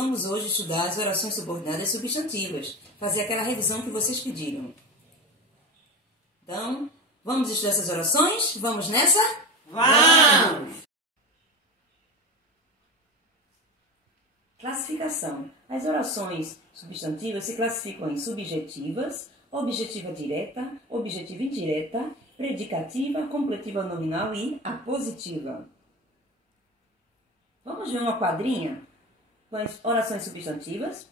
vamos hoje estudar as orações subordinadas substantivas, fazer aquela revisão que vocês pediram. Então, vamos estudar essas orações? Vamos nessa? Vamos! Classificação. As orações substantivas se classificam em subjetivas, objetiva direta, objetiva indireta, predicativa, completiva nominal e apositiva. Vamos ver uma quadrinha com as orações substantivas?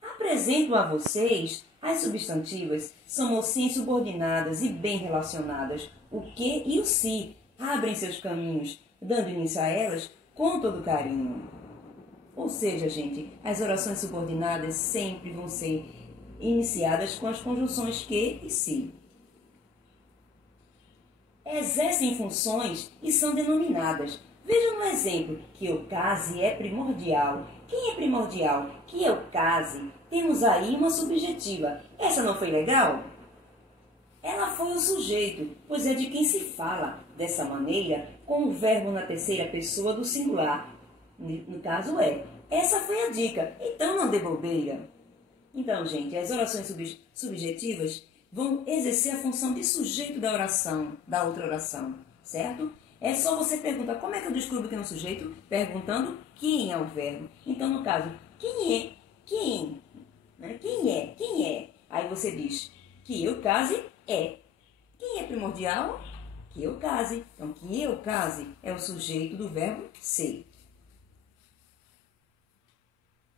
Apresento a vocês as substantivas. São mocinhas subordinadas e bem relacionadas. O que e o se abrem seus caminhos, dando início a elas com todo carinho. Ou seja, gente, as orações subordinadas sempre vão ser iniciadas com as conjunções que e se. Exercem funções e são denominadas. Veja no exemplo que eu case é primordial. Quem é primordial? Que eu case. Temos aí uma subjetiva. Essa não foi legal? Ela foi o sujeito, pois é de quem se fala dessa maneira com o verbo na terceira pessoa do singular. No caso é. Essa foi a dica, então não dê bobeira. Então, gente, as orações subjetivas vão exercer a função de sujeito da oração, da outra oração, certo? É só você perguntar, como é que eu descubro que é um sujeito? Perguntando quem é o verbo. Então, no caso, quem é? Quem? Né? Quem é? Aí você diz, que eu case é. Quem é primordial? Que eu case. Então, que eu case é o sujeito do verbo ser.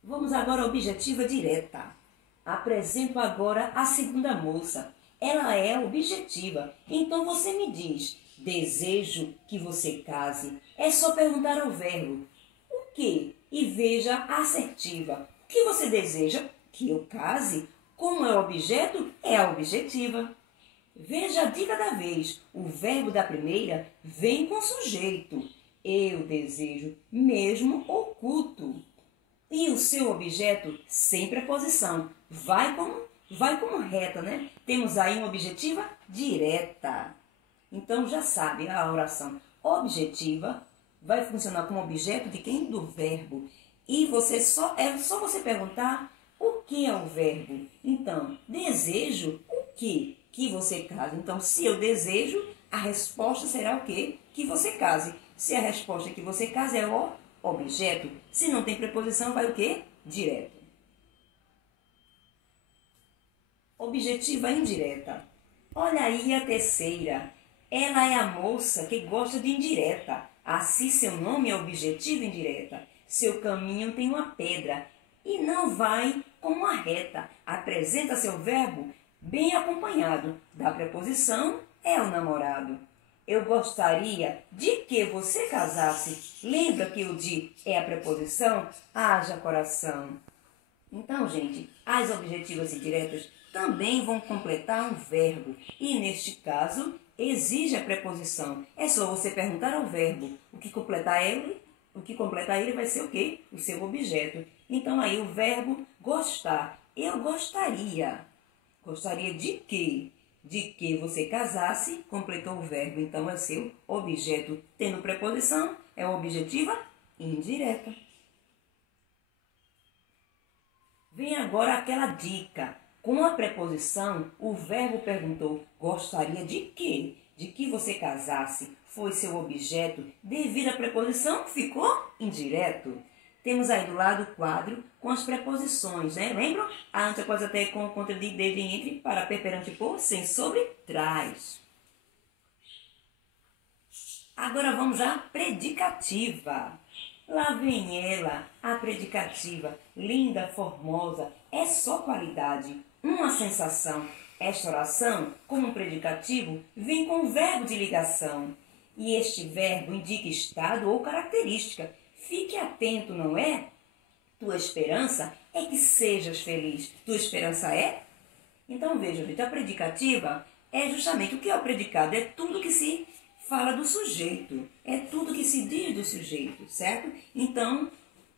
Vamos agora à objetiva direta. Apresento agora a segunda moça. Ela é objetiva. Então você me diz, desejo que você case. É só perguntar ao verbo. O que? E veja a assertiva. O que você deseja? Que eu case. Como é o objeto? É a objetiva. Veja a dica da vez. O verbo da primeira vem com sujeito. Eu desejo, mesmo oculto. E o seu objeto sem preposição. Vai como reta, né? Temos aí uma objetiva direta. Então já sabe, a oração objetiva vai funcionar como objeto de quem? Do verbo. E é só você perguntar o que é o verbo. Então, desejo o quê? Que você case. Então, se eu desejo, a resposta será o quê? Que você case. Se a resposta é que você case, é o objeto. Se não tem preposição, vai o quê? Direto. Objetiva indireta. Olha aí a terceira. Ela é a moça que gosta de indireta. Assim seu nome é objetiva indireta. Seu caminho tem uma pedra e não vai com uma reta. Apresenta seu verbo bem acompanhado da preposição é o namorado. Eu gostaria de que você casasse. Lembra que o de é a preposição? Haja coração. Então, gente, as objetivas indiretas também vão completar um verbo. E, neste caso, exige a preposição. É só você perguntar ao verbo. O que completar ele vai ser o quê? O seu objeto. Então, aí o verbo gostar. Eu gostaria. Gostaria de quê? De que você casasse, completou o verbo. Então, é seu objeto. Tendo preposição, é objetiva indireta. Vem agora aquela dica. Com a preposição, o verbo perguntou, gostaria de quê? De que você casasse. Foi seu objeto. Devido à preposição, ficou indireto. Temos aí do lado o quadro com as preposições, né? Lembram? Ante, após, até, com, contra, de, desde, entre, para, per, perante, por, sem, sobre, traz. Agora vamos à predicativa. Lá vem ela, a predicativa, linda, formosa, é só qualidade, uma sensação. Esta oração, como predicativo, vem com verbo de ligação. E este verbo indica estado ou característica. Fique atento, não é? Tua esperança é que sejas feliz. Tua esperança é? Então veja, gente, a predicativa é justamente o que é o predicado. É tudo que se fala do sujeito. É tudo que se diz do sujeito, certo? Então,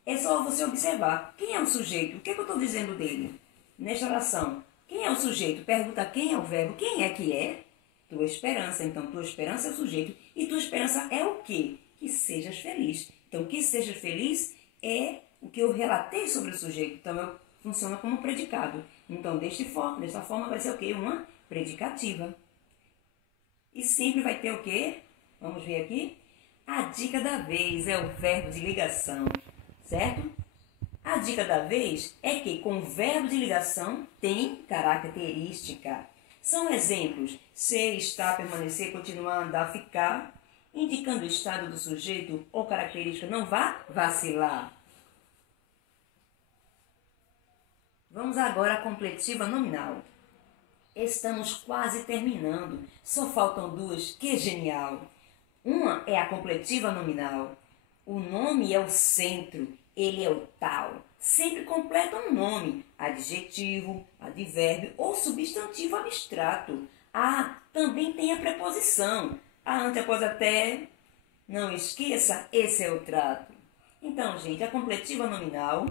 é só você observar. Quem é o sujeito? O que é que eu estou dizendo dele? Nesta oração, quem é o sujeito? Pergunta quem é o verbo. Quem é que é? Tua esperança. Então, tua esperança é o sujeito. E tua esperança é o quê? Que sejas feliz. Então, que sejas feliz é o que eu relatei sobre o sujeito. Então, funciona como predicado. Então, dessa forma vai ser o quê? Uma predicativa. E sempre vai ter o quê? Vamos ver aqui. A dica da vez é o verbo de ligação, certo? A dica da vez é que com o verbo de ligação tem característica. São exemplos: ser, estar, permanecer, continuar, andar, ficar, indicando o estado do sujeito ou característica. Não vá vacilar. Vamos agora à completiva nominal. Estamos quase terminando. Só faltam duas. Que genial! Uma é a completiva nominal. O nome é o centro, ele é o tal. Sempre completa um nome, adjetivo, advérbio ou substantivo abstrato. Ah, também tem a preposição. A, ante, após, até. Não esqueça, esse é o trato. Então, gente, a completiva nominal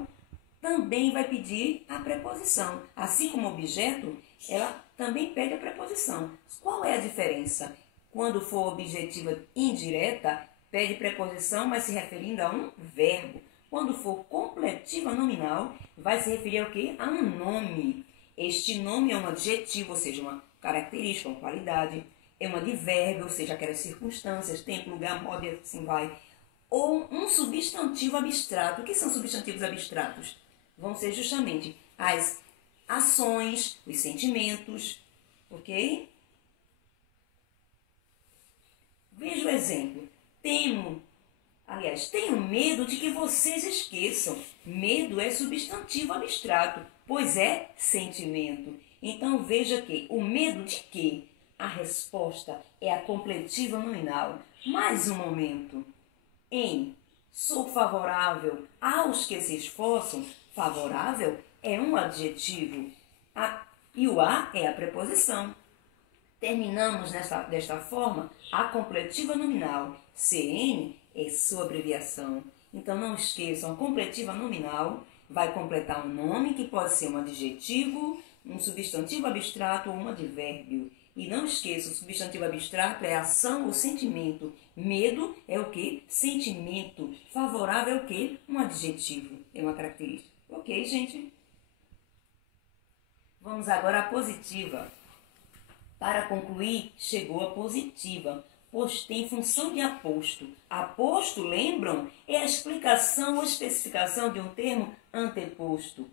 também vai pedir a preposição. Assim como o objeto, ela também pede a preposição. Qual é a diferença? Quando for objetiva indireta, pede preposição, mas se referindo a um verbo. Quando for completiva nominal, vai se referir ao quê? A um nome. Este nome é um adjetivo, ou seja, uma característica, uma qualidade. É um advérbio, ou seja, aquelas circunstâncias, tempo, lugar, modo e assim vai. Ou um substantivo abstrato. O que são substantivos abstratos? Vão ser justamente as ações, os sentimentos, ok? Veja o exemplo. Tenho medo de que vocês esqueçam. Medo é substantivo abstrato, pois é sentimento. Então veja que o medo de quê? A resposta é a completiva nominal. Mais um momento. Sou favorável aos que se esforçam. Favorável é um adjetivo e o a é a preposição. Terminamos desta forma a completiva nominal. CN é sua abreviação. Então não esqueçam, a completiva nominal vai completar um nome que pode ser um adjetivo, um substantivo abstrato ou um advérbio. E não esqueça, o substantivo abstrato é ação ou sentimento. Medo é o quê? Sentimento. Favorável é o quê? Um adjetivo, é uma característica. Ok, gente? Vamos agora à positiva. Para concluir, chegou a positiva, pois tem função de aposto. Aposto, lembram? É a explicação ou especificação de um termo anteposto.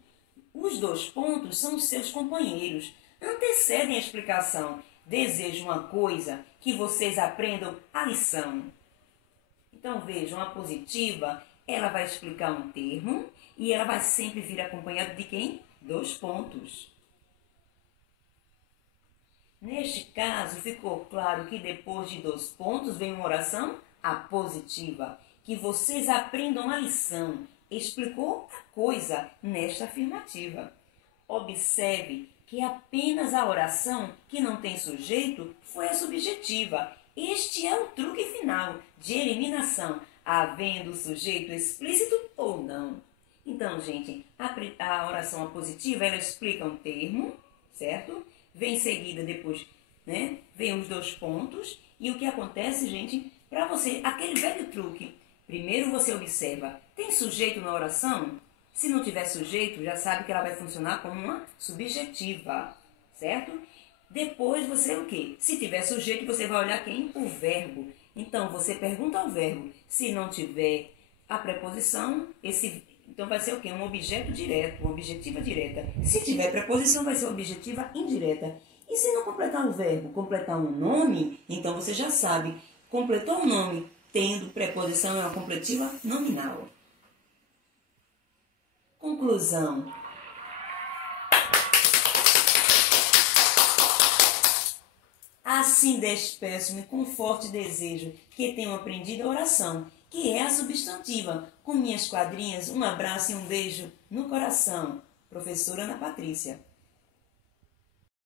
Os dois pontos são os seus companheiros. Antecedem a explicação. Desejo uma coisa, que vocês aprendam a lição. Então vejam, a positiva, ela vai explicar um termo e ela vai sempre vir acompanhada de quem? Dois pontos. Neste caso, ficou claro que depois de dois pontos vem uma oração apositiva. Que vocês aprendam a lição. Explicou a coisa nesta afirmativa. Observe que apenas a oração que não tem sujeito foi a subjetiva. Este é o truque final de eliminação, havendo sujeito explícito ou não. Então, gente, a oração apositiva, ela explica um termo, certo? Vem em seguida, depois, né? Vem os dois pontos. E o que acontece, gente, para você, aquele velho truque. Primeiro você observa, tem sujeito na oração? Se não tiver sujeito, já sabe que ela vai funcionar como uma subjetiva, certo? Depois você o quê? Se tiver sujeito, você vai olhar quem? O verbo. Então, você pergunta ao verbo. Se não tiver a preposição, então vai ser o quê? Um objeto direto, uma objetiva direta. Se tiver preposição, vai ser objetiva indireta. E se não completar o verbo, completar um nome, então você já sabe. Completou um nome tendo preposição, é uma completiva nominal. Conclusão. Assim despeço-me com forte desejo que tenham aprendido a oração, que é a substantiva. Com minhas quadrinhas, um abraço e um beijo no coração. Professora Ana Patrícia.